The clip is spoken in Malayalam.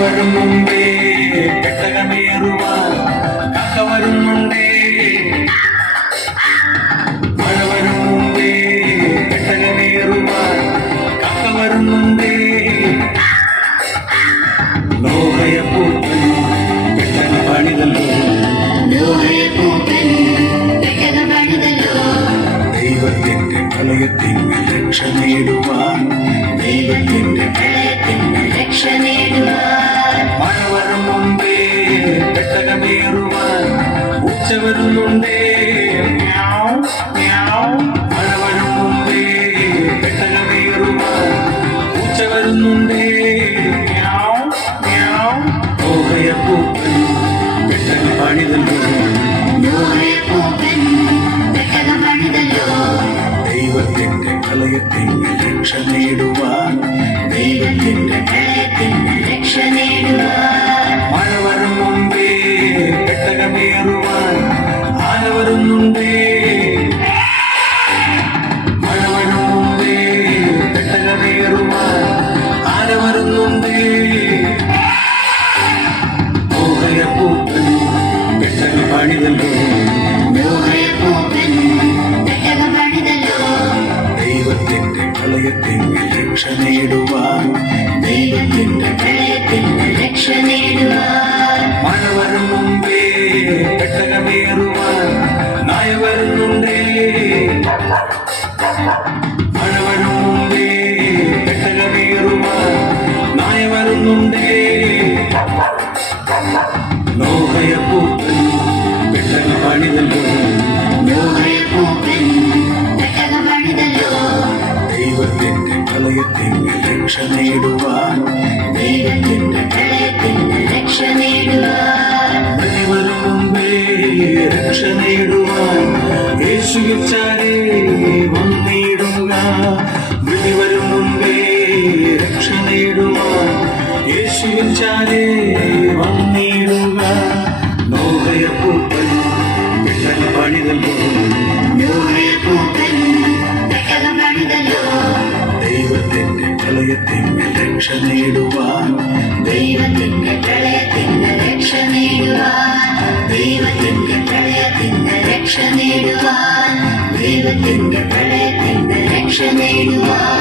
വരും മുമ്പേ പെട്ടകമേറുവാൻ കാക്ക വരുന്നുണ്ടേ. മഴ വരും മുമ്പേ പെട്ടകമേറുവാൻ കാക്ക വരുന്നുണ്ടേ. നോഹയപ്പൂപ്പൻ പെട്ടക പണിതല്ലോ, ദൈവത്തിന്റെ പ്രളയത്തിന് രക്ഷ നേടുവാൻ, ദൈവത്തിന്റെ പ്രളയത്തിന് രക്ഷ നേടുവാൻ. മഴ വരും മുമ്പേ പെട്ടകമേറുവാൻ ഉച്ച വരുന്നുണ്ടേ. മഴ വരും മുമ്പേ പെട്ടകമേറുവാൻ ഉച്ച വരുന്നുണ്ടേ. നോഹയപ്പൂപ്പൻ പെട്ടക പണിതല്ലോ, ദൈവത്തിന്റെ പ്രളയത്തിന് രക്ഷ നേടുവാൻ, ദൈവത്തിന്റെ പ്രളയത്തിന് രക്ഷ നേടുവാൻ. മഴ വരും മുമ്പേ പെട്ടകമേറുവാൻ ആന വരുന്നുണ്ടേ. മഴ വരും മുമ്പേ പെട്ടകമേറുവാൻ ആന വരുന്നുണ്ടേ. നോഹയപ്പൂപ്പൻ പെട്ടക പണിതല്ലോ, ദൈവത്തിന്റെ പ്രളയത്തിന് രക്ഷ നേടുവാൻ, ദൈവത്തിന്റെ പ്രളയത്തിന് രക്ഷ നേടുവാൻ. മഴ വരും മുമ്പേ പെട്ടകമേറുവാൻ നായ വരുന്നുണ്ടേ. മഴ വരും മുമ്പേ പെട്ടകമേറുവാൻ നായ വരുന്നുണ്ടേ. നോഹയപ്പൂപ്പൻ പെട്ടക പണിതല്ലോ, ദൈവത്തിന്റെ പ്രളയത്തിന് രക്ഷ നേടുവാൻ, ദൈവത്തിന്റെ പ്രളയത്തിന് രക്ഷ നേടുവാൻ. ബലി വരും മുമ്പേ രക്ഷ നേടുവാൻ യേശുവിച്ചാലേ വന്നിടുക. ബലി വരും മുമ്പേ രക്ഷ നേടുവാൻ യേശുവിച്ചാലേ വന്നിടുക. നോഹയപ്പൂപ്പൻ പെട്ടക പണിതല്ലോ, ദൈവത്തിന്റെ പ്രളയത്തിന് രക്ഷ നേടുവാൻ, ദൈവത്തിന്റെ പ്രളയത്തിന് രക്ഷ നേടുവാൻ. ദൈവത്തിന്റെ പ്രളയത്തിന് രക്ഷ നേടുവാൻ, ദൈവത്തിന്റെ പ്രളയത്തിന് രക്ഷ നേടുവാൻ.